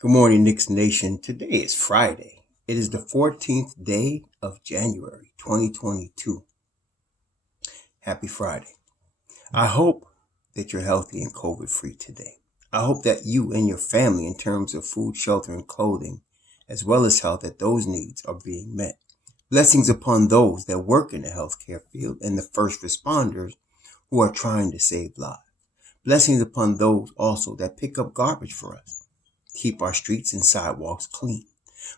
Good morning, Knicks Nation. Today is Friday. It is the 14th day of January, 2022. Happy Friday. I hope that you're healthy and COVID-free today. I hope that you and your family, in terms of food, shelter, and clothing, as well as health, that those needs are being met. Blessings upon those that work in the healthcare field and the first responders who are trying to save lives. Blessings upon those also that pick up garbage for us. Keep our streets and sidewalks clean.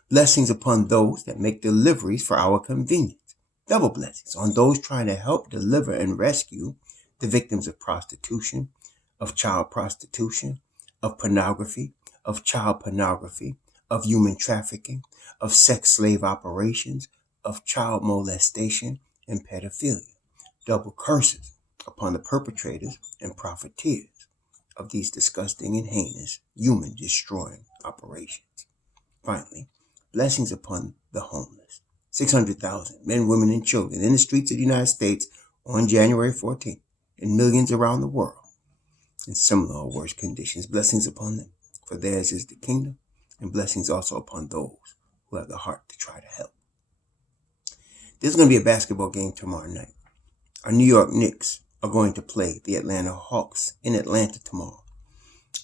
Blessings upon those that make deliveries for our convenience. Double blessings on those trying to help deliver and rescue the victims of prostitution, of child prostitution, of pornography, of child pornography, of human trafficking, of sex slave operations, of child molestation and pedophilia. Double curses upon the perpetrators and profiteers of these disgusting and heinous human destroying operations. Finally, blessings upon the homeless. 600,000 men, women, and children in the streets of the United States on January 14th, and millions around the world in similar or worse conditions. Blessings upon them, for theirs is the kingdom, and blessings also upon those who have the heart to try to help. There's going to be a basketball game tomorrow night. Our New York Knicks are going to play the Atlanta Hawks in Atlanta tomorrow.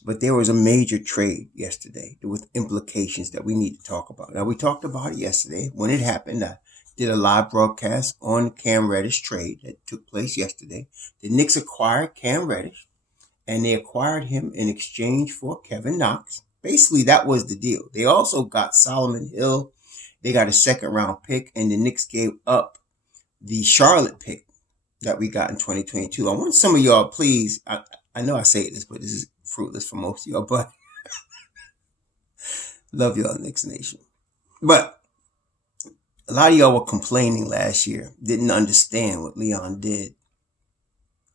But there was a major trade yesterday with implications that we need to talk about. Now, we talked about it yesterday. When it happened, I did a live broadcast on the Cam Reddish trade that took place yesterday. The Knicks acquired Cam Reddish, and they acquired him in exchange for Kevin Knox. Basically, that was the deal. They also got Solomon Hill. They got a second-round pick, and the Knicks gave up the Charlotte pick that we got in 2022. I want some of y'all, please, I know I say this, but this is fruitless for most of y'all, but love y'all, Knicks Nation. But a lot of y'all were complaining last year, didn't understand what Leon did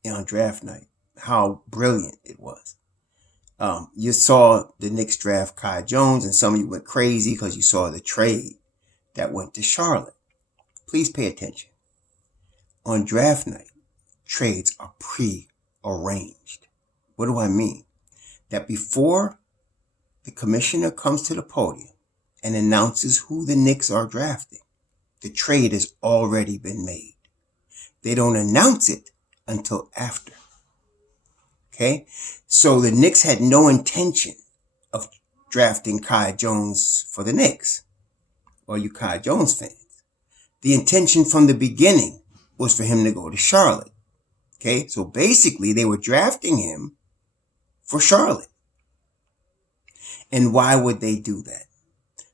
on draft night, how brilliant it was. You saw the Knicks draft Kai Jones, and some of you went crazy because you saw the trade that went to Charlotte. Please pay attention. On draft night, trades are pre-arranged. What do I mean? That before the commissioner comes to the podium and announces who the Knicks are drafting, the trade has already been made. They don't announce it until after. Okay? So the Knicks had no intention of drafting Kai Jones for the Knicks. Or you Kai Jones fans. The intention from the beginning was for him to go to Charlotte. Okay, so basically they were drafting him for Charlotte. And why would they do that?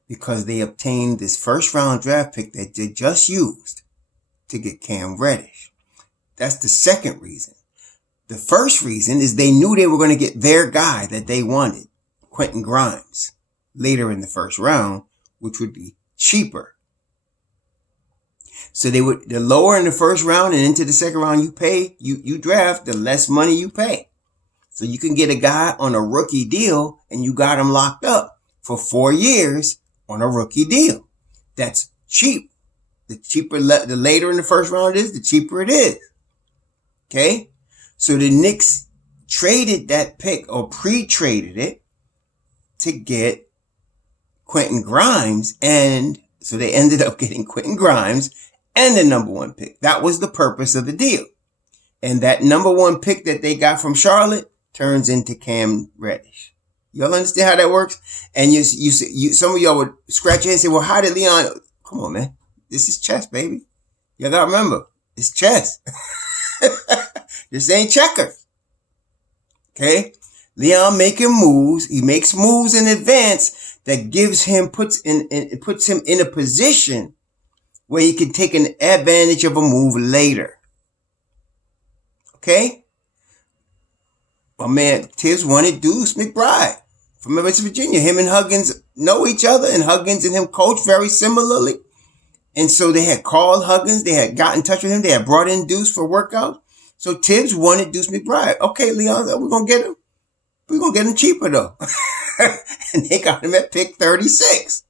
Because they obtained this first round draft pick that they just used to get Cam Reddish. That's the second reason. The first reason is they knew they were going to get their guy that they wanted, Quentin Grimes, later in the first round, which would be cheaper. So the lower in the first round and into the second round you draft, the less money you pay. So you can get a guy on a rookie deal and you got him locked up for 4 years on a rookie deal. That's cheap. The later in the first round it is, the cheaper it is. Okay? So the Knicks traded that pick or pre-traded it to get Quentin Grimes, and so they ended up getting Quentin Grimes and the number one pick. That was the purpose of the deal. And that number one pick that they got from Charlotte turns into Cam Reddish. Y'all understand how that works? And you some of y'all would scratch your head and say, well, how did Leon? Come on, man. This is chess, baby. Y'all gotta remember, it's chess. This ain't checkers. Okay? Leon making moves. He makes moves in advance that puts him in a position where he can take an advantage of a move later. Okay? My man Tibbs wanted Deuce McBride from West Virginia. Him and Huggins know each other, and Huggins and him coach very similarly. And so they had called Huggins. They had got in touch with him. They had brought in Deuce for workouts. So Tibbs wanted Deuce McBride. Okay, Leon, we're going to get him. We're going to get him cheaper, though. And they got him at pick 36.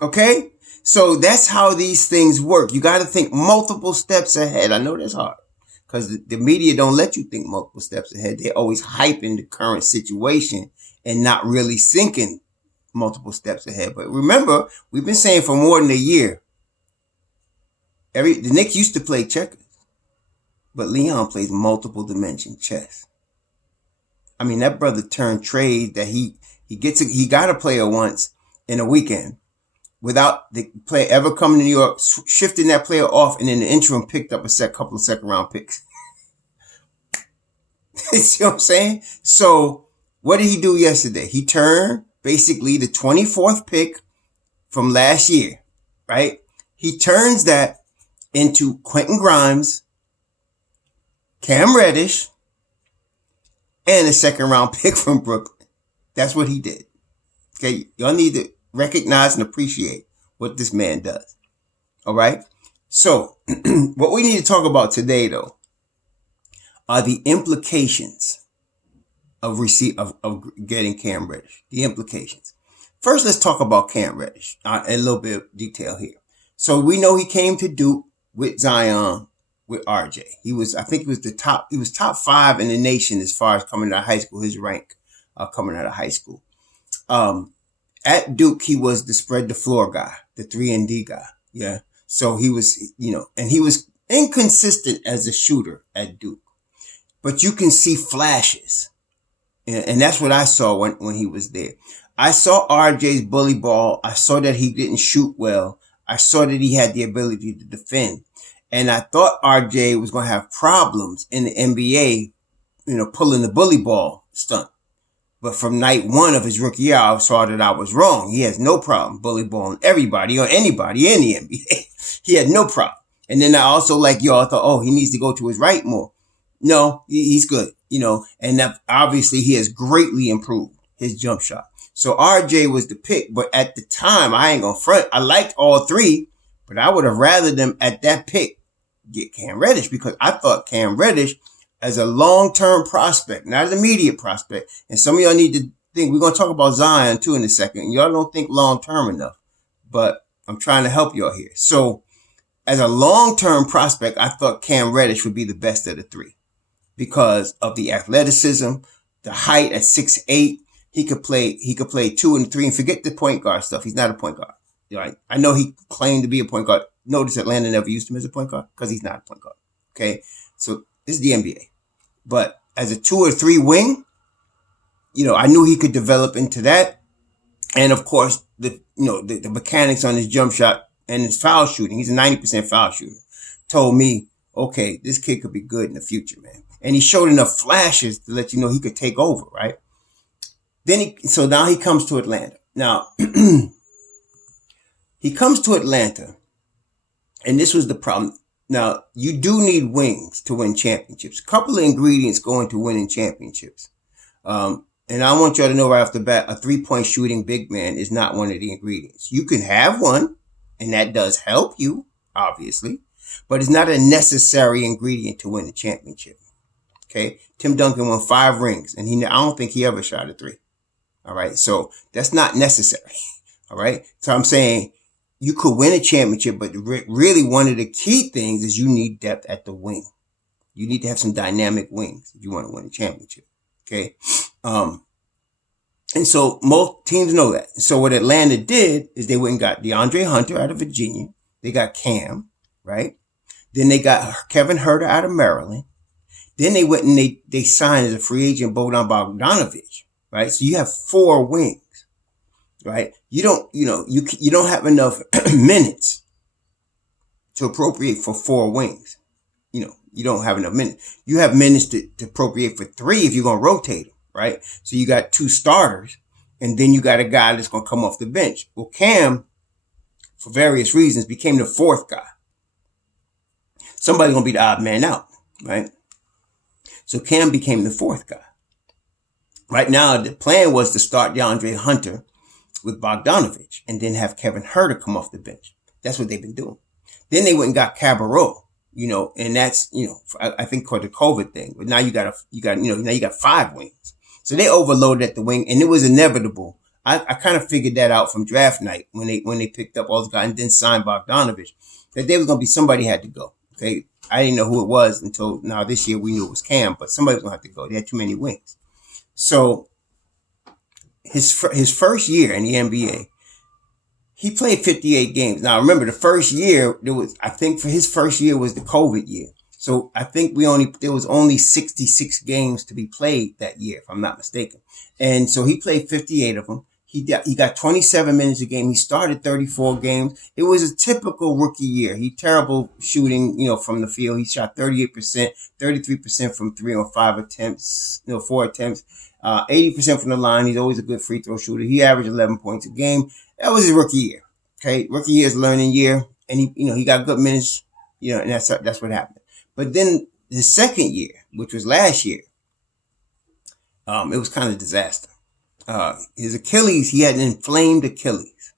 Okay? So that's how these things work. You got to think multiple steps ahead. I know that's hard because the media don't let you think multiple steps ahead. They're always hyping the current situation and not really thinking multiple steps ahead. But remember, we've been saying for more than a year, the Knicks used to play checkers, but Leon plays multiple dimension chess. I mean, that brother turned trade that he got a player once in a weekend without the player ever coming to New York, shifting that player off, and in the interim picked up a couple of second round picks. You see what I'm saying? So what did he do yesterday? He turned basically the 24th pick from last year, right? He turns that into Quentin Grimes, Cam Reddish, and a second round pick from Brooklyn. That's what he did. Okay, y'all need to recognize and appreciate what this man does. All right. So what we need to talk about today, though, are the implications of getting Cam Reddish. The implications. First, let's talk about Cam Reddish. A little bit of detail here. So we know he came to Duke with Zion, with RJ. He was top 5 in the nation as far as coming out of high school, his rank coming out of high school. At Duke, he was the spread the floor guy, the 3-and-D guy. Yeah. So he was, and he was inconsistent as a shooter at Duke. But you can see flashes. And that's what I saw when he was there. I saw RJ's bully ball. I saw that he didn't shoot well. I saw that he had the ability to defend. And I thought RJ was going to have problems in the NBA, pulling the bully ball stunt. But from night one of his rookie year, I saw that I was wrong. He has no problem bully balling everybody or anybody in the NBA. He had no problem. And then I also, like y'all, thought, he needs to go to his right more. No, he's good, and that obviously he has greatly improved his jump shot. So RJ was the pick, but at the time, I ain't gonna front. I liked all three, but I would have rather them at that pick get Cam Reddish, because I thought Cam Reddish as a long-term prospect, not an immediate prospect. And some of y'all need to think, we're going to talk about Zion too in a second. Y'all don't think long-term enough, but I'm trying to help y'all here. So as a long-term prospect, I thought Cam Reddish would be the best of the three because of the athleticism, the height at 6'8". He could play 2 and 3, and forget the point guard stuff. He's not a point guard. Right? I know he claimed to be a point guard. Notice Atlanta never used him as a point guard because he's not a point guard. Okay. So this is the NBA, but as a 2 or 3 wing, I knew he could develop into that. And of course, the mechanics on his jump shot and his foul shooting, he's a 90% foul shooter, told me, okay, this kid could be good in the future, man. And he showed enough flashes to let you know he could take over, right? So now he comes to Atlanta. Now, he comes to Atlanta, and this was the problem. Now, you do need wings to win championships. A couple of ingredients go into winning championships. And I want y'all to know right off the bat, a 3-point shooting big man is not one of the ingredients. You can have one, and that does help you, obviously, but it's not a necessary ingredient to win a championship. Okay? Tim Duncan won 5 rings, and I don't think he ever shot a 3. All right? So that's not necessary. All right? So I'm saying you could win a championship, but really one of the key things is you need depth at the wing. You need to have some dynamic wings if you want to win a championship. Okay. And so most teams know that. So what Atlanta did is they went and got DeAndre Hunter out of Virginia. They got Cam, right? Then they got Kevin Huerter out of Maryland. Then they went and they signed as a free agent Bojan Bogdanovic, right? So you have 4 wings. Right? You don't have enough minutes to appropriate for 4 wings. You don't have enough minutes. You have minutes to appropriate for 3 if you're going to rotate them, right? So you got 2 starters, and then you got a guy that's going to come off the bench. Well, Cam, for various reasons, became the 4th guy. Somebody's going to be the odd man out, right? So Cam became the 4th guy. Right now, the plan was to start DeAndre Hunter with Bogdanovic and then have Kevin Huerter come off the bench. That's what they've been doing. Then they went and got Cabarrot, and that's, I think for the COVID thing. But now you got 5 wings. So they overloaded at the wing, and it was inevitable. I kind of figured that out from draft night when they picked up all those guys and then signed Bogdanovic, that there was going to be somebody had to go. Okay. I didn't know who it was until now this year we knew it was Cam, but somebody was going to have to go. They had too many wings. So his first year in the NBA, he played 58 games. Now remember, the first year I think for his first year was the COVID year. So I think there was only 66 games to be played that year, if I'm not mistaken. And so he played 58 of them. He got 27 minutes a game. He started 34 games. It was a typical rookie year. He terrible shooting, from the field. He shot 38%, 33% from 3 on 5 attempts, 4 attempts, 80% from the line. He's always a good free throw shooter. He averaged 11 points a game. That was his rookie year. Okay, rookie year is learning year, and he got good minutes, and that's what happened. But then the second year, which was last year, it was kind of disaster. His Achilles, he had an inflamed Achilles,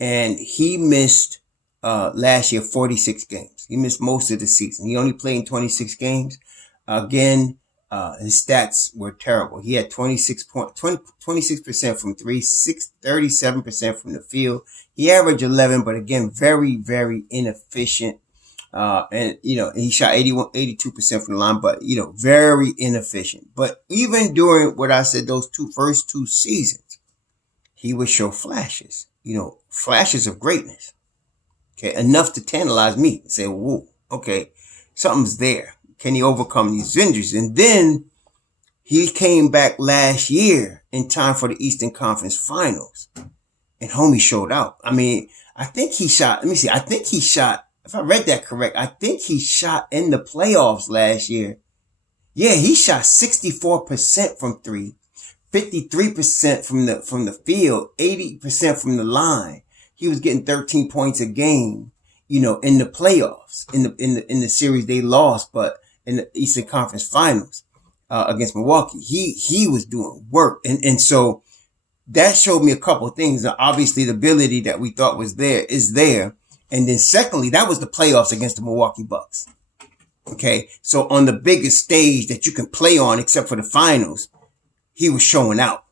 and he missed last year 46 games. He missed most of the season. He only played in 26 games. Again, his stats were terrible. He had 26% from 3, 37% from the field. He averaged 11, but again, very, very inefficient. And he shot 82% from the line, but, very inefficient. But even during what I said, those first two seasons, he would show flashes, flashes of greatness. Okay. Enough to tantalize me and say, whoa, okay, something's there. Can he overcome these injuries? And then he came back last year in time for the Eastern Conference Finals, and homie showed out. I mean, I think he shot, if I read that correct, I think he shot in the playoffs last year. Yeah, he shot 64% from 3, 53% from the field, 80% from the line. He was getting 13 points a game, in the playoffs, in the series they lost, but in the Eastern Conference Finals against Milwaukee, he was doing work, and so that showed me a couple of things. Obviously, the ability that we thought was there is there. And then secondly, that was the playoffs against the Milwaukee Bucks. Okay. So on the biggest stage that you can play on, except for the finals, he was showing out.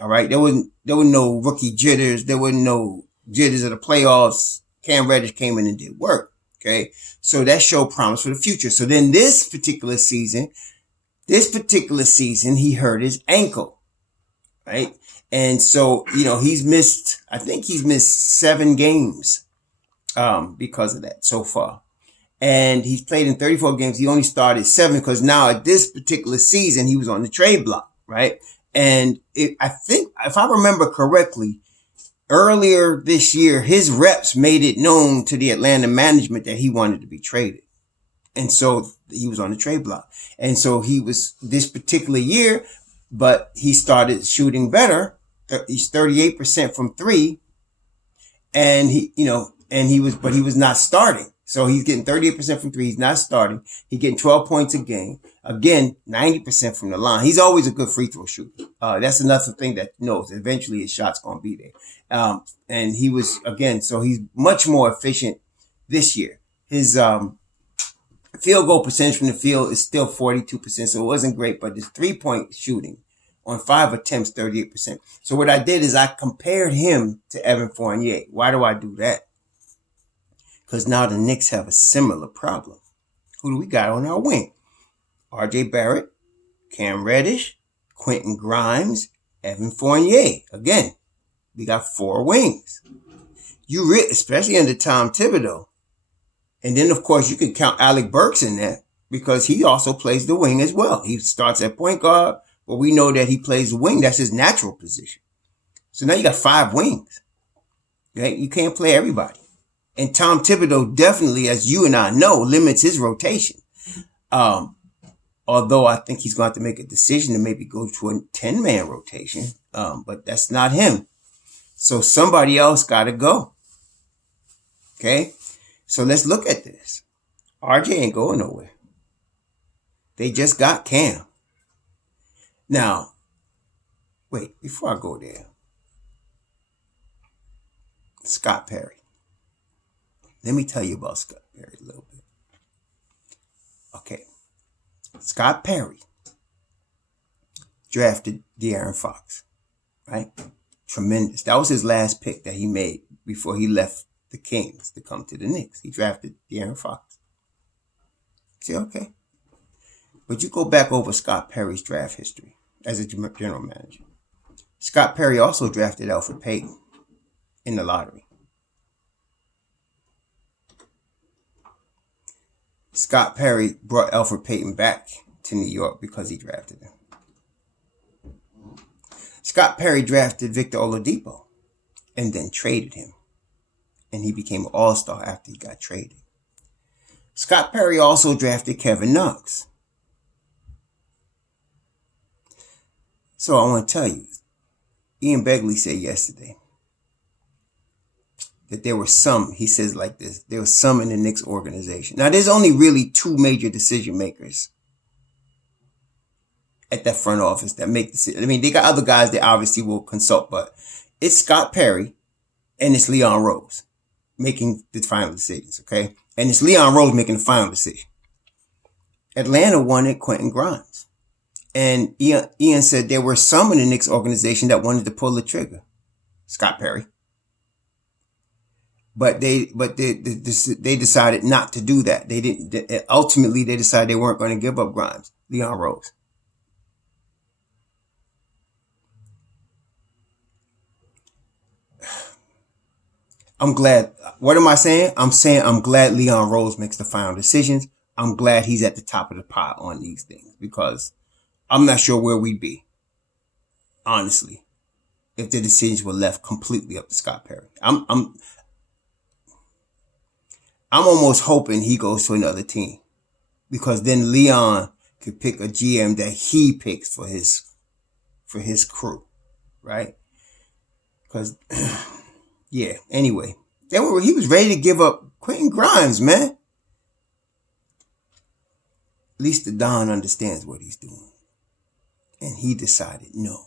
All right. There were no rookie jitters. There were no jitters of the playoffs. Cam Reddish came in and did work. Okay. So that showed promise for the future. So then this particular season, he hurt his ankle. Right. And so, he's missed 7 games. Because of that so far. And he's played in 34 games. He only started 7 because now at this particular season, he was on the trade block, right? And I think, if I remember correctly, earlier this year, his reps made it known to the Atlanta management that he wanted to be traded. And so he was on the trade block. And so he was this particular year, but he started shooting better. He's 38% from 3. And he was not starting. So he's getting 38% from 3. He's not starting. He's getting 12 points a game. Again, 90% from the line. He's always a good free throw shooter. That's another thing that knows eventually his shot's going to be there. And he was, again, so he's much more efficient this year. His, field goal percentage from the field is still 42%. So it wasn't great, but his 3-point shooting on 5 attempts, 38%. So what I did is I compared him to Evan Fournier. Why do I do that? Because now the Knicks have a similar problem. Who do we got on our wing? RJ Barrett, Cam Reddish, Quentin Grimes, Evan Fournier. Again, we got 4 wings. Especially under Tom Thibodeau. And then, of course, you can count Alec Burks in that because he also plays the wing as well. He starts at point guard, but we know that he plays the wing. That's his natural position. So now you got 5 wings. Right? You can't play everybody. And Tom Thibodeau definitely, as you and I know, limits his rotation. Although I think he's going to have to make a decision to maybe go to a 10-man rotation. But that's not him. So somebody else got to go. Okay? So let's look at this. RJ ain't going nowhere. They just got Cam. Now, wait, before I go there, Scott Perry. Let me tell you about Scott Perry a little bit. Okay. Scott Perry drafted De'Aaron Fox, right? Tremendous. That was his last pick that he made before he left the Kings to come to the Knicks. He drafted De'Aaron Fox. See, okay. But you go back over Scott Perry's draft history as a general manager. Scott Perry also drafted Elfrid Payton in the lottery. Scott Perry brought Elfrid Payton back to New York because he drafted him. Scott Perry drafted Victor Oladipo and then traded him. And he became an all-star after he got traded. Scott Perry also drafted Kevin Knox. So I want to tell you, Ian Begley said yesterday that there were some, he says like this, there were some in the Knicks organization. Now, there's only really two major decision makers at that front office that make decisions. I mean, they got other guys that obviously will consult, but it's Scott Perry and it's Leon Rose making the final decisions, okay? And it's Leon Rose making the final decision. Atlanta wanted Quentin Grimes. And Ian said there were some in the Knicks organization that wanted to pull the trigger. Scott Perry. But they decided not to do that. Ultimately, they decided they weren't going to give up Grimes. Leon Rose. I'm glad. What am I saying? I'm saying I'm glad Leon Rose makes the final decisions. I'm glad he's at the top of the pile on these things because I'm not sure where we'd be, honestly, if the decisions were left completely up to Scott Perry. I'm almost hoping he goes to another team because then Leon could pick a GM that he picks for his crew, right? Because, yeah, anyway, he was ready to give up Quentin Grimes, man. At least the Don understands what he's doing. And he decided, no,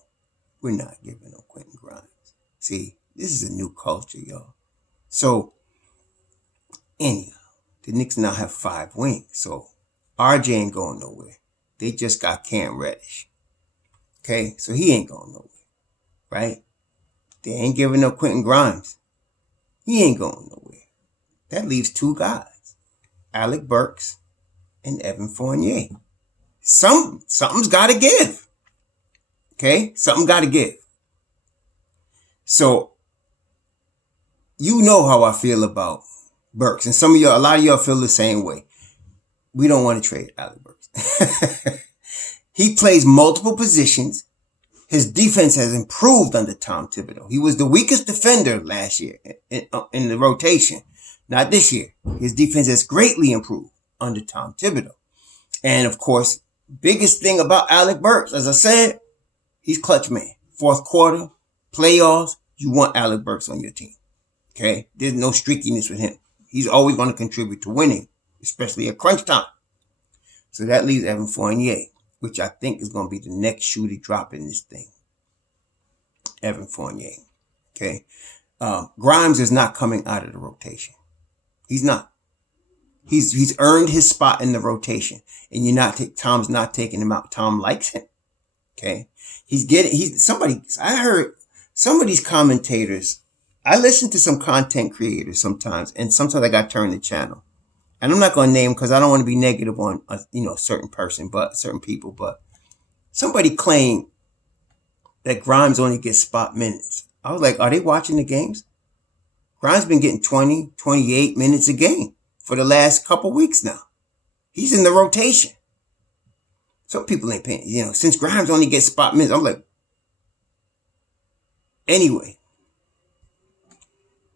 we're not giving up Quentin Grimes. See, this is a new culture, y'all. So, anyhow, the Knicks now have 5 wings. So, RJ ain't going nowhere. They just got Cam Reddish. Okay, so he ain't going nowhere, right? They ain't giving up Quentin Grimes. He ain't going nowhere. That leaves 2 guys, Alec Burks and Evan Fournier. Something's got to give. Okay, something got to give. So, you know how I feel about Burks, and a lot of y'all feel the same way. We don't want to trade Alec Burks. He plays multiple positions. His defense has improved under Tom Thibodeau. He was the weakest defender last year in the rotation. Not this year. His defense has greatly improved under Tom Thibodeau. And of course, biggest thing about Alec Burks, as I said, he's clutch man. Fourth quarter, playoffs, you want Alec Burks on your team. Okay? There's no streakiness with him. He's always going to contribute to winning, especially at crunch time. So that leaves Evan Fournier, which I think is going to be the next shoe to drop in this thing. Evan Fournier. Okay? Grimes is not coming out of the rotation. He's not. He's earned his spot in the rotation. And Tom's not taking him out. Tom likes him. Okay? I heard some of these commentators, I listen to some content creators sometimes, and sometimes I got to turn the channel. And I'm not going to name because I don't want to be negative on a certain person, but certain people. But somebody claimed that Grimes only gets spot minutes. I was like, are they watching the games? Grimes been getting 20, 28 minutes a game for the last couple weeks now. He's in the rotation. Some people ain't paying, since Grimes only gets spot minutes. I'm like, anyway.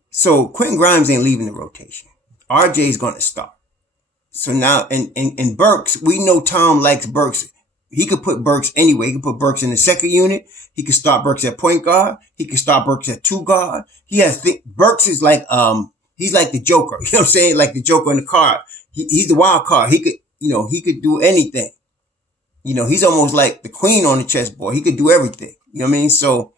So Quentin Grimes ain't leaving the rotation. RJ's going to start. So now, and Burks, we know Tom likes Burks. He could put Burks anyway. He could put Burks in the second unit. He could start Burks at point guard. He could start Burks at 2 guard. Burks is like, he's like the Joker. You know what I'm saying? Like the Joker in the card. He's the wild card. He could do anything. He's almost like the queen on the chessboard. He could do everything. You know what I mean? So,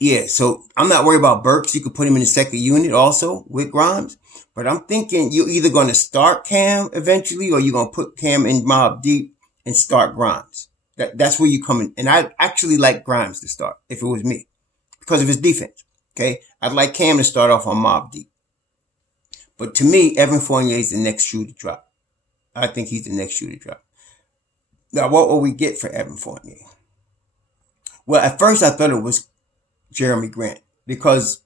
yeah, so I'm not worried about Burks. You could put him in the second unit also with Grimes. But I'm thinking you're either going to start Cam eventually or you're going to put Cam in Mob Deep and start Grimes. That's where you come in. And I'd actually like Grimes to start if it was me because of his defense. Okay? I'd like Cam to start off on Mob Deep. But to me, Evan Fournier is the next shoe to drop. I think he's the next shoe to drop. Now, what will we get for Evan Fournier? Well, at first I thought it was Jeremy Grant because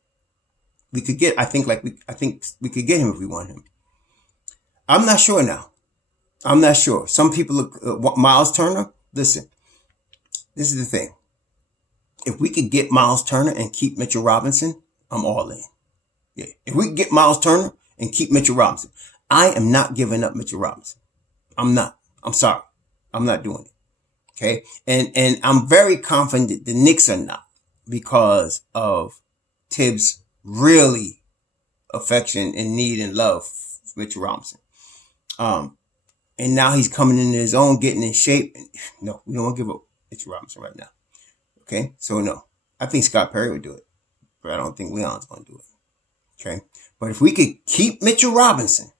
we could get. I think we could get him if we want him. I'm not sure now. I'm not sure. Some people look Miles Turner. Listen, this is the thing. If we could get Miles Turner and keep Mitchell Robinson, I'm all in. Yeah. If we could get Miles Turner and keep Mitchell Robinson, I am not giving up Mitchell Robinson. I'm not. I'm sorry. I'm not doing it. Okay. And I'm very confident the Knicks are not because of Tibbs' really affection and need and love for Mitchell Robinson. And now he's coming into his own, getting in shape. No, we don't want to give up Mitchell Robinson right now. Okay. So no, I think Scott Perry would do it, but I don't think Leon's going to do it. Okay. But if we could keep Mitchell Robinson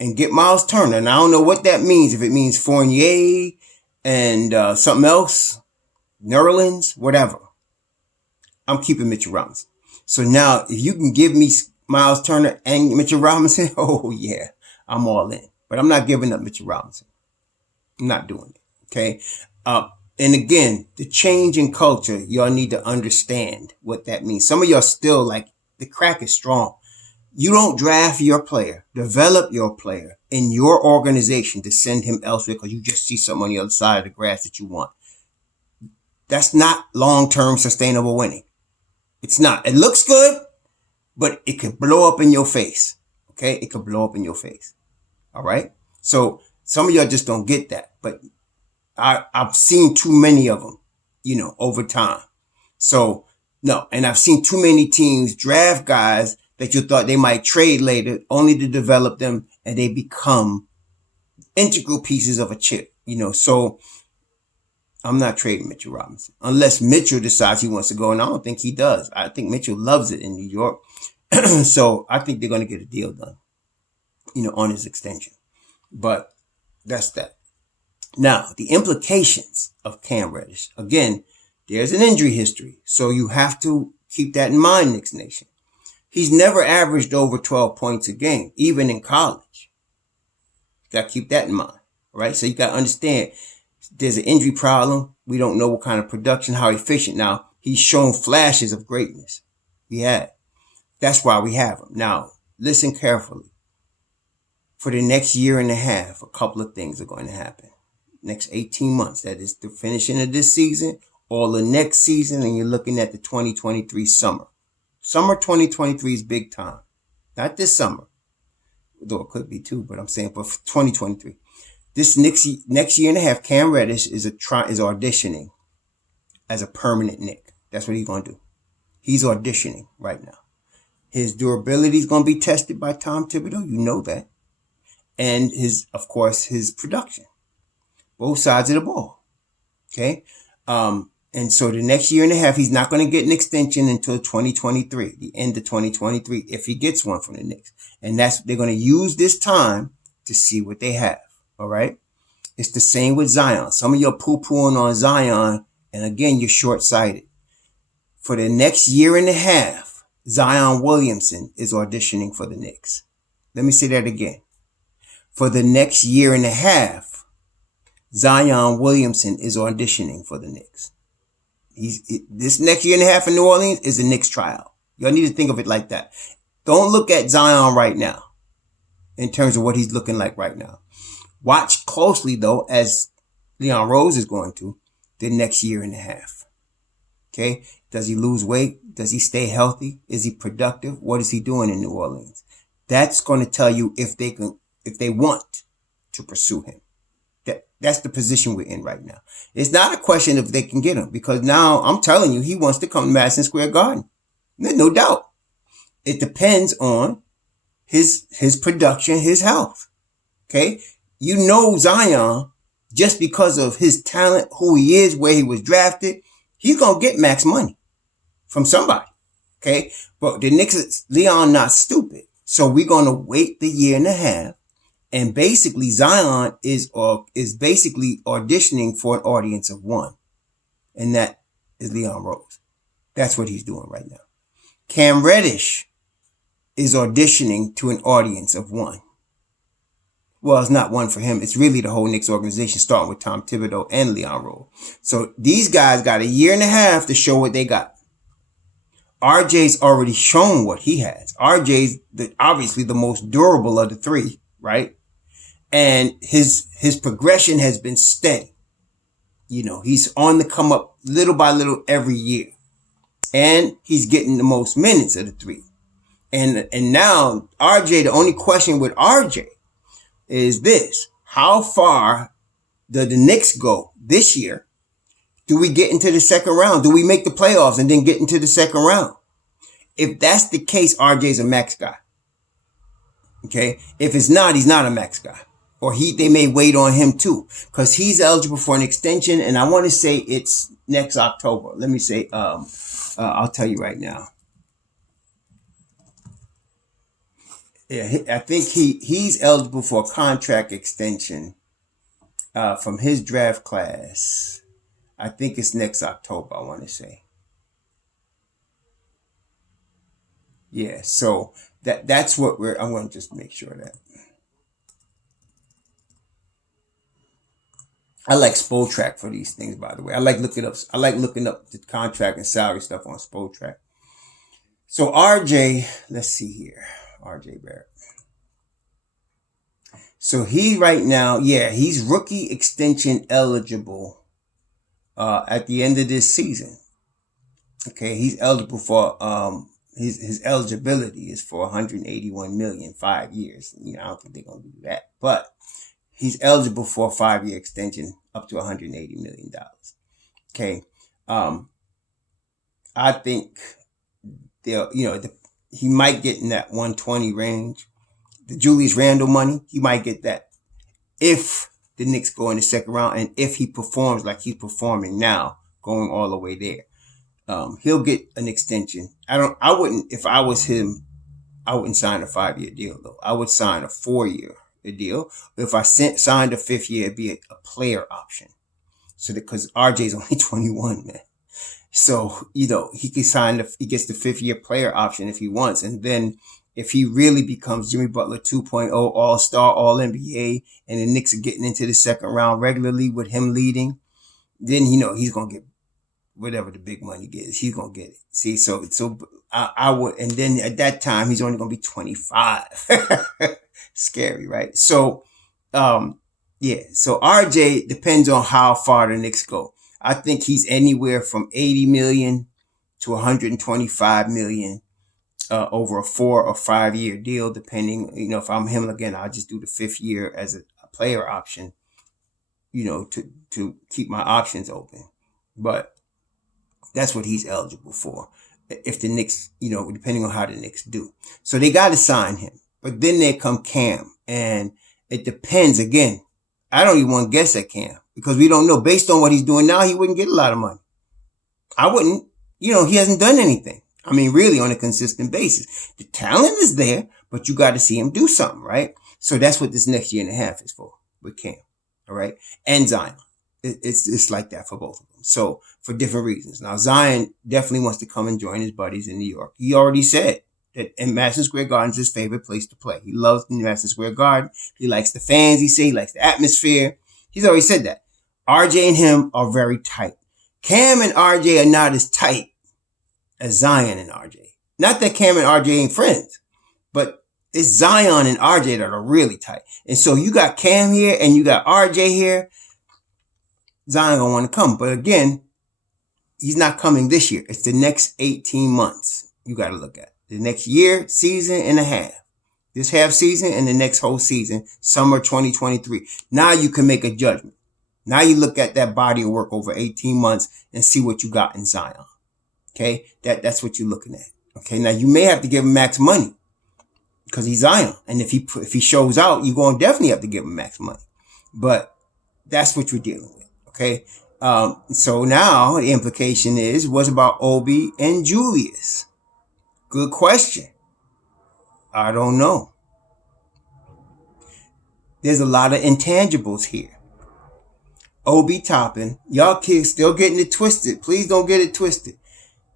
and get Miles Turner, and I don't know what that means, if it means Fournier and something else, Nerlens, whatever. I'm keeping Mitchell Robinson. So now, if you can give me Miles Turner and Mitchell Robinson, oh yeah, I'm all in. But I'm not giving up Mitchell Robinson. I'm not doing it. Okay. And again, the change in culture, y'all need to understand what that means. Some of y'all still like the crack is strong. You don't draft your player, develop your player in your organization to send him elsewhere because you just see something on the other side of the grass that you want. That's not long-term sustainable winning. It's not. It looks good, but it could blow up in your face. Okay? It could blow up in your face. All right? So some of y'all just don't get that. But I've seen too many of them, over time. So, no. And I've seen too many teams draft guys that you thought they might trade later, only to develop them, and they become integral pieces of a chip, So I'm not trading Mitchell Robinson unless Mitchell decides he wants to go, and I don't think he does. I think Mitchell loves it in New York, so I think they're going to get a deal done, on his extension. But that's that. Now, the implications of Cam Reddish. Again, there's an injury history, so you have to keep that in mind, Knicks Nation. He's never averaged over 12 points a game, even in college. You got to keep that in mind, right? So you got to understand there's an injury problem. We don't know what kind of production, how efficient. Now, he's shown flashes of greatness. That's why we have him. Now, listen carefully. For the next year and a half, a couple of things are going to happen. Next 18 months, that is the finishing of this season, or the next season, and you're looking at the 2023 summer. Summer 2023 is big time. Not this summer. Though it could be too, but I'm saying for 2023. This next year and a half, Cam Reddish is auditioning as a permanent Knick. That's what he's going to do. He's auditioning right now. His durability is going to be tested by Tom Thibodeau. You know that. And his production. Both sides of the ball. Okay? And so the next year and a half, he's not going to get an extension until 2023, the end of 2023, if he gets one from the Knicks. And they're going to use this time to see what they have. All right. It's the same with Zion. Some of you are poo-pooing on Zion. And again, you're short-sighted. For the next year and a half, Zion Williamson is auditioning for the Knicks. Let me say that again. For the next year and a half, Zion Williamson is auditioning for the Knicks. This next year and a half in New Orleans is the Knicks trial. Y'all need to think of it like that. Don't look at Zion right now in terms of what he's looking like right now. Watch closely, though, as Leon Rose is going to, the next year and a half. Okay? Does he lose weight? Does he stay healthy? Is he productive? What is he doing in New Orleans? That's going to tell you if they want to pursue him. That's the position we're in right now. It's not a question if they can get him, because now I'm telling you, he wants to come to Madison Square Garden. No doubt. It depends on his production, his health. Okay? You know Zion, just because of his talent, who he is, where he was drafted, he's going to get max money from somebody. Okay? But the Knicks, Leon not stupid. So we're going to wait the year and a half. And basically Zion is basically auditioning for an audience of one. And that is Leon Rose. That's what he's doing right now. Cam Reddish is auditioning to an audience of one. Well, it's not one for him. It's really the whole Knicks organization, starting with Tom Thibodeau and Leon Rose. So these guys got a year and a half to show what they got. RJ's already shown what he has. RJ's obviously the most durable of the three, right? And his progression has been steady. He's on the come up little by little every year. And he's getting the most minutes of the three. And now RJ, the only question with RJ is this: how far do the Knicks go this year? Do we get into the second round? Do we make the playoffs and then get into the second round? If that's the case, RJ's a max guy. Okay? If it's not, he's not a max guy. Or they may wait on him too, because he's eligible for an extension, and I want to say it's next October. Let me say, I'll tell you right now. Yeah, I think he's eligible for a contract extension from his draft class. I think it's next October, I want to say. Yeah, so that's what I want to just make sure that. I like Spotrac for these things, by the way. I like looking up the contract and salary stuff on Spotrac. So RJ, let's see here. RJ Barrett. So he right now, he's rookie extension eligible at the end of this season. Okay, he's eligible for his eligibility is for $181 million, 5 years. I don't think they're gonna do that, but he's eligible for a 5-year extension up to $180 million. Okay, I think he might get in that 120 range. The Julius Randle money, he might get that if the Knicks go in the second round and if he performs like he's performing now, going all the way there. He'll get an extension. If I was him, I wouldn't sign a 5-year deal though. I would sign a 4-year deal. If I signed a 5th year, it'd be a player option. So because RJ's only 21, man. So, he can he gets the 5th year player option if he wants. And then if he really becomes Jimmy Butler 2.0 All-Star, All-NBA, and the Knicks are getting into the second round regularly with him leading, then, he's going to get whatever the big money gets. He's going to get it. See, so I would, and then at that time, he's only going to be 25. Scary, right? So, so RJ depends on how far the Knicks go. I think he's anywhere from 80 million to 125 million over a 4 or 5 year deal, depending, if I'm him again, I'll just do the 5th year as a player option, to keep my options open. But that's what he's eligible for. If the Knicks, depending on how the Knicks do. So they got to sign him. But then there come Cam, and it depends again. I don't even want to guess at Cam because we don't know. Based on what he's doing now, he wouldn't get a lot of money. I wouldn't. He hasn't done anything. I mean, really on a consistent basis. The talent is there, but you got to see him do something, right? So that's what this next year and a half is for with Cam, all right? And Zion. It's like that for both of them. So for different reasons. Now, Zion definitely wants to come and join his buddies in New York. He already said that in Madison Square Garden is his favorite place to play. He loves Madison Square Garden. He likes the fans, he likes the atmosphere. He's already said that. RJ and him are very tight. Cam and RJ are not as tight as Zion and RJ. Not that Cam and RJ ain't friends, but it's Zion and RJ that are really tight. And so you got Cam here and you got RJ here. Zion gonna want to come. But again, he's not coming this year. It's the next 18 months you got to look at. The next year, season and a half. This half season and the next whole season, summer 2023. Now you can make a judgment. Now you look at that body of work over 18 months and see what you got in Zion. Okay? That's what you're looking at. Okay? Now you may have to give him max money because he's Zion. And if he shows out, you're going to definitely have to give him max money. But that's what you're dealing with. Okay? So now the implication is, what about Obi and Julius? Good question. I don't know. There's a lot of intangibles here. Obi Toppin, y'all kids still getting it twisted. Please don't get it twisted.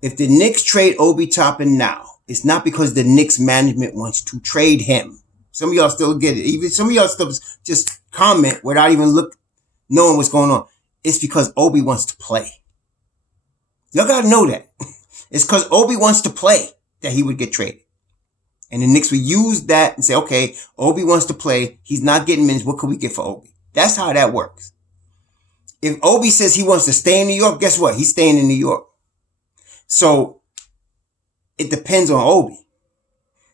If the Knicks trade Obi Toppin now, it's not because the Knicks management wants to trade him. Some of y'all still get it. Even some of y'all still just comment without even knowing what's going on. It's because Obi wants to play. Y'all gotta know that. It's because Obi wants to play that he would get traded. And the Knicks would use that and say, okay, Obi wants to play. He's not getting minutes. What can we get for Obi? That's how that works. If Obi says he wants to stay in New York, guess what? He's staying in New York. So it depends on Obi.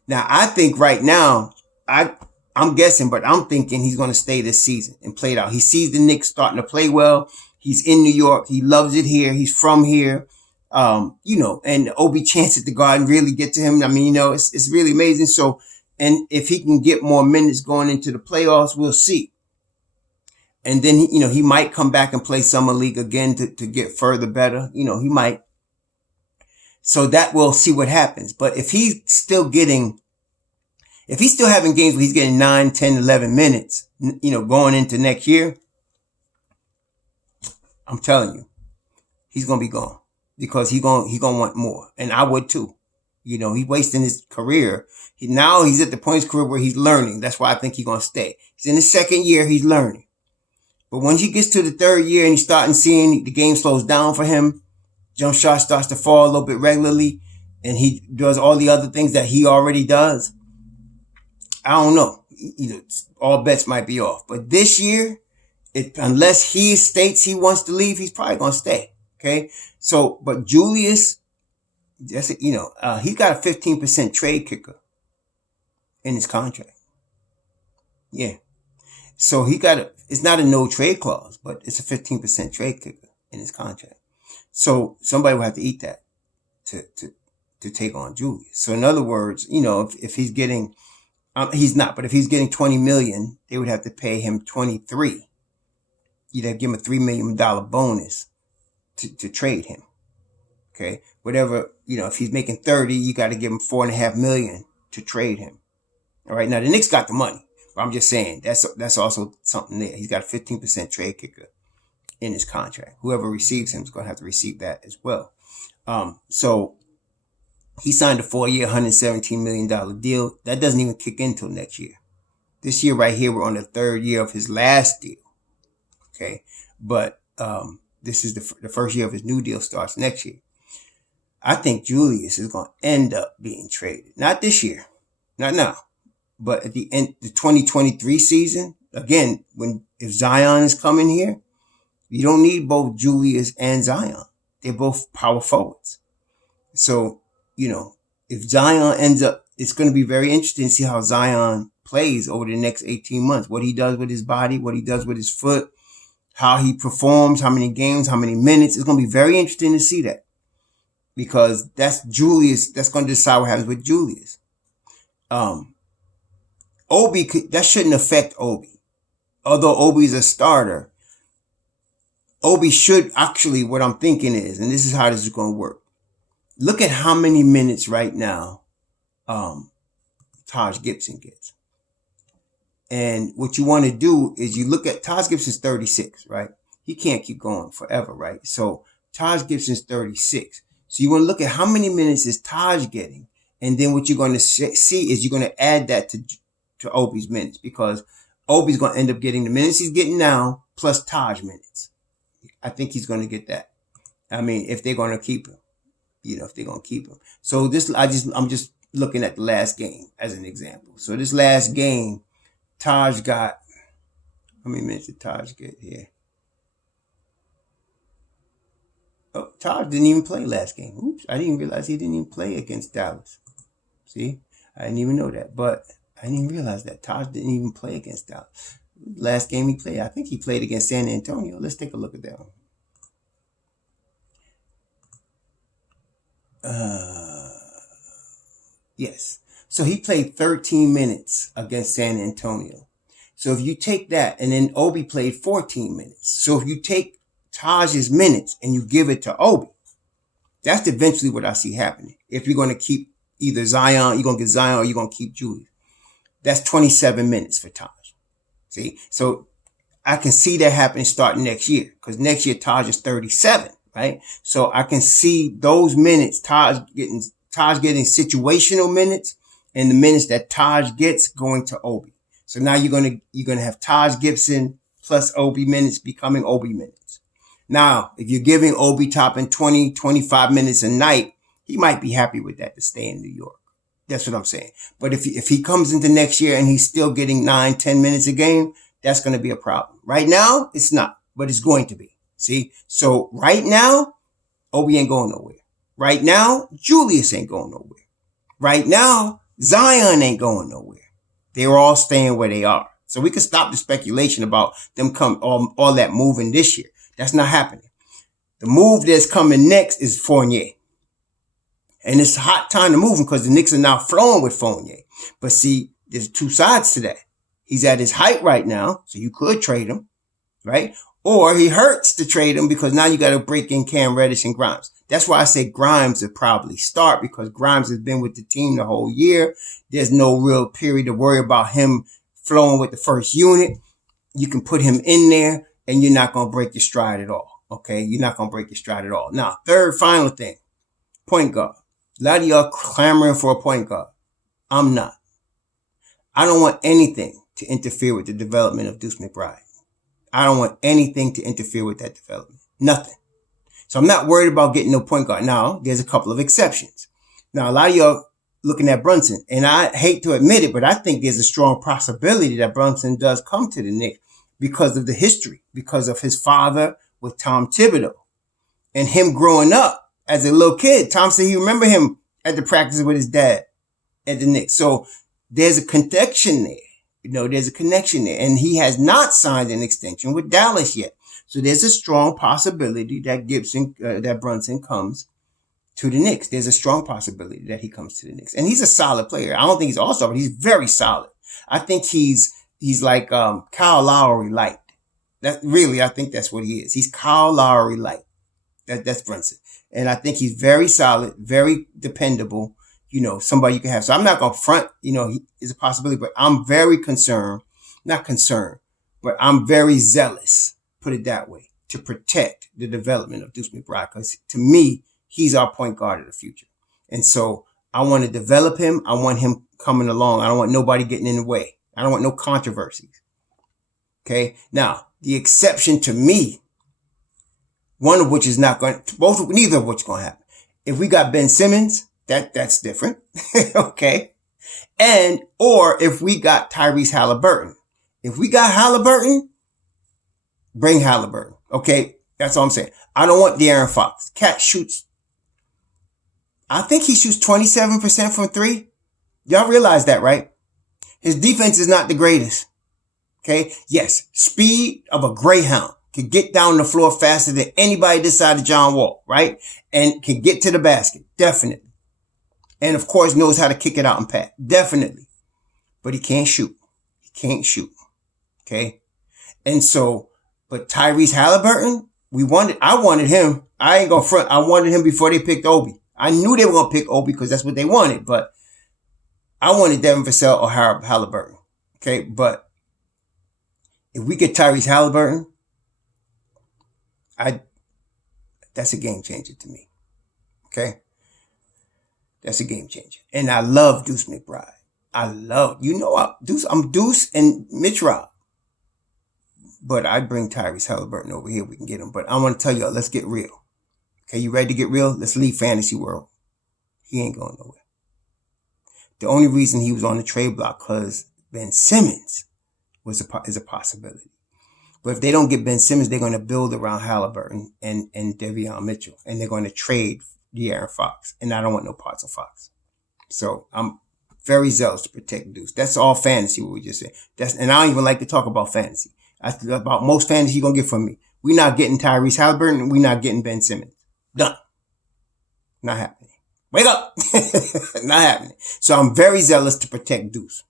Now, I think right now, I'm guessing, but I'm thinking he's going to stay this season and play it out. He sees the Knicks starting to play well. He's in New York. He loves it here. He's from here. And Obi chances to go out and really get to him. I mean, it's really amazing. So, and if he can get more minutes going into the playoffs, we'll see. And then, he might come back and play Summer League again to get further better. He might. So that we'll see what happens. But if he's still having games where he's getting 9, 10, 11 minutes, going into next year, I'm telling you, he's going to be gone because he's going to want more. And I would too. He's wasting his career. Now he's at the point in his career where he's learning. That's why I think he's going to stay. He's in his second year. He's learning. But when he gets to the third year and he's starting seeing the game slows down for him, jump shot starts to fall a little bit regularly, and he does all the other things that he already does, I don't know. All bets might be off. But this year, unless he states he wants to leave, he's probably going to stay. Okay? So, but Julius, he's got a 15% trade kicker in his contract. Yeah. So it's not a no trade clause, but it's a 15% trade kicker in his contract. So somebody will have to eat that to take on Julius. So in other words, if he's getting, he's not, but if he's getting $20 million, they would have to pay him $23. You'd have to give him a $3 million bonus to trade him. Okay. Whatever, if he's making 30, you got to give him $4.5 million to trade him. All right. Now the Knicks got the money, but I'm just saying that's also something there. He's got a 15% trade kicker in his contract. Whoever receives him is going to have to receive that as well. So he signed a 4-year, $117 million deal. That doesn't even kick in until next year. This year right here, we're on the third year of his last deal. Okay. But, this is the first year of his new deal starts next year. I think Julius is going to end up being traded. Not this year. Not now. But at the end, the 2023 season, again, if Zion is coming here, you don't need both Julius and Zion. They're both power forwards. So, if Zion ends up, it's going to be very interesting to see how Zion plays over the next 18 months. What he does with his body, what he does with his foot, how he performs, how many games, how many minutes. It's going to be very interesting to see that. Because that's Julius, that's going to decide what happens with Julius. Obi, that shouldn't affect Obi. Although Obi's a starter, Obi should actually, what I'm thinking is, and this is how this is going to work. Look at how many minutes right now Taj Gibson gets. And what you want to do is you look at Taj Gibson's 36, right? He can't keep going forever, right? So Taj Gibson's 36. So you want to look at how many minutes is Taj getting. And then what you're going to see is you're going to add that to Obi's minutes, because Obi's going to end up getting the minutes he's getting now plus Taj minutes. I think he's going to get that. I mean, if they're going to keep him, if they're going to keep him. So I'm just looking at the last game as an example. So this last game, Taj got, how many minutes did Taj get here? Oh, Taj didn't even play last game. Oops, I didn't realize he didn't even play against Dallas. See, I didn't even know that, but I didn't even realize that Taj didn't even play against Dallas. Last game he played, I think he played against San Antonio. Let's take a look at that one. Yes. So he played 13 minutes against San Antonio. So if you take that, and then Obi played 14 minutes. So if you take Taj's minutes and you give it to Obi, that's eventually what I see happening. If you're going to keep either Zion, you're going to get Zion, or you're going to keep Julius. That's 27 minutes for Taj. See? So I can see that happening starting next year, because next year Taj is 37, right? So I can see those minutes, Taj getting situational minutes, and the minutes that Taj gets going to Obi. So now you're gonna have Taj Gibson plus Obi minutes becoming Obi minutes. Now, if you're giving Obi topping 20, 25 minutes a night, he might be happy with that to stay in New York. That's what I'm saying. But if he comes into next year and he's still getting 9, 10 minutes a game, that's going to be a problem. Right now, it's not, but it's going to be. See? So right now, Obi ain't going nowhere. Right now, Julius ain't going nowhere. Right now, Zion ain't going nowhere. They're all staying where they are. So we can stop the speculation about them all that moving this year. That's not happening. The move that's coming next is Fournier. And it's a hot time to move him because the Knicks are now flowing with Fournier. But see, there's two sides to that. He's at his height right now, so you could trade him, right? Or he hurts to trade him because now you got to break in Cam Reddish and Grimes. That's why I say Grimes would probably start because Grimes has been with the team the whole year. There's no real period to worry about him flowing with the first unit. You can put him in there and you're not going to break your stride at all, okay? You're not going to break your stride at all. Now, third, final thing, point guard. A lot of y'all clamoring for a point guard. I'm not. I don't want anything to interfere with the development of Deuce McBride. I don't want anything to interfere with that development. Nothing. So I'm not worried about getting no point guard. Now, there's a couple of exceptions. Now, a lot of y'all looking at Brunson, and I hate to admit it, but I think there's a strong possibility that Brunson does come to the Knicks because of the history, because of his father with Tom Thibodeau and him growing up as a little kid. Tom said he remember him at the practice with his dad at the Knicks. So there's a connection there. There's a connection there. And he has not signed an extension with Dallas yet. So there's a strong possibility that that Brunson comes to the Knicks. There's a strong possibility that he comes to the Knicks. And he's a solid player. I don't think he's all-star, but he's very solid. I think he's like Kyle Lowry light. I think that's what he is. He's Kyle Lowry light. That's Brunson. And I think he's very solid, very dependable, somebody you can have. So I'm not going to front, he is a possibility, but I'm very not concerned, but I'm very zealous, put it that way, to protect the development of Deuce McBride. Because to me, he's our point guard of the future. And so I want to develop him. I want him coming along. I don't want nobody getting in the way. I don't want no controversies. Okay. Now, the exception to me, one of which is not going to, neither of which is going to happen. If we got Ben Simmons, that's different. Okay. Or if we got Tyrese Halliburton. If we got Halliburton, bring Halliburton. Okay. That's all I'm saying. I don't want De'Aaron Fox. Cat shoots. I think he shoots 27% from three. Y'all realize that, right? His defense is not the greatest. Okay. Yes. Speed of a greyhound. Can get down the floor faster than anybody this side of John Wall, right? And can get to the basket. Definitely. And of course knows how to kick it out and pass. Definitely. But he can't shoot. He can't shoot. Okay. And so, but Tyrese Halliburton, I wanted him. I ain't gonna front. I wanted him before they picked Obi. I knew they were gonna pick Obi because that's what they wanted, but I wanted Devin Vassell or Halliburton. Okay. But if we get Tyrese Halliburton, that's a game changer to me. Okay. That's a game changer. And I love Deuce McBride. I'm Deuce and Mitch Rob. But I bring Tyrese Halliburton over here. We can get him. But I want to tell y'all, let's get real. Okay. You ready to get real? Let's leave fantasy world. He ain't going nowhere. The only reason he was on the trade block because Ben Simmons is a possibility. But if they don't get Ben Simmons, they're going to build around Halliburton and Davion Mitchell. And they're going to trade De'Aaron Fox. And I don't want no parts of Fox. So I'm very zealous to protect Deuce. That's all fantasy, what we just said. And I don't even like to talk about fantasy. About most fantasy you're going to get from me. We're not getting Tyrese Halliburton and we're not getting Ben Simmons. Done. Not happening. Wake up. Not happening. So I'm very zealous to protect Deuce.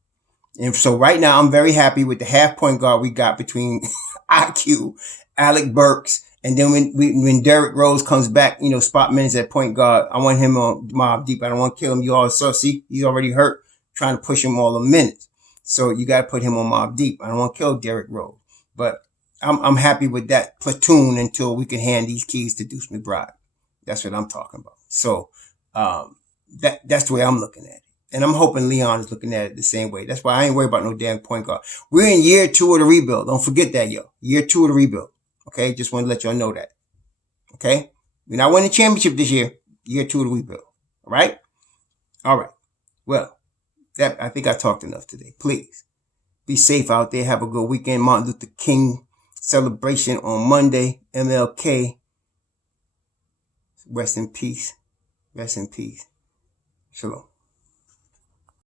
And so right now I'm very happy with the half point guard we got between IQ, Alec Burks, and then when Derrick Rose comes back, spot minutes at point guard, I want him on Mob Deep. I don't want to kill him. You all saw, see, he's already hurt, trying to push him all the minutes. So you got to put him on Mob Deep. I don't want to kill Derrick Rose, but I'm happy with that platoon until we can hand these keys to Deuce McBride. That's what I'm talking about. So, that's the way I'm looking at it. And I'm hoping Leon is looking at it the same way. That's why I ain't worried about no damn point guard. We're in year 2 of the rebuild. Don't forget that, yo. Year 2 of the rebuild. Okay? Just want to let y'all know that. Okay? We're not winning the championship this year. Year 2 of the rebuild. All right? All right. Well, I think I talked enough today. Please be safe out there. Have a good weekend. Martin Luther King celebration on Monday. MLK. Rest in peace. Rest in peace. Shalom.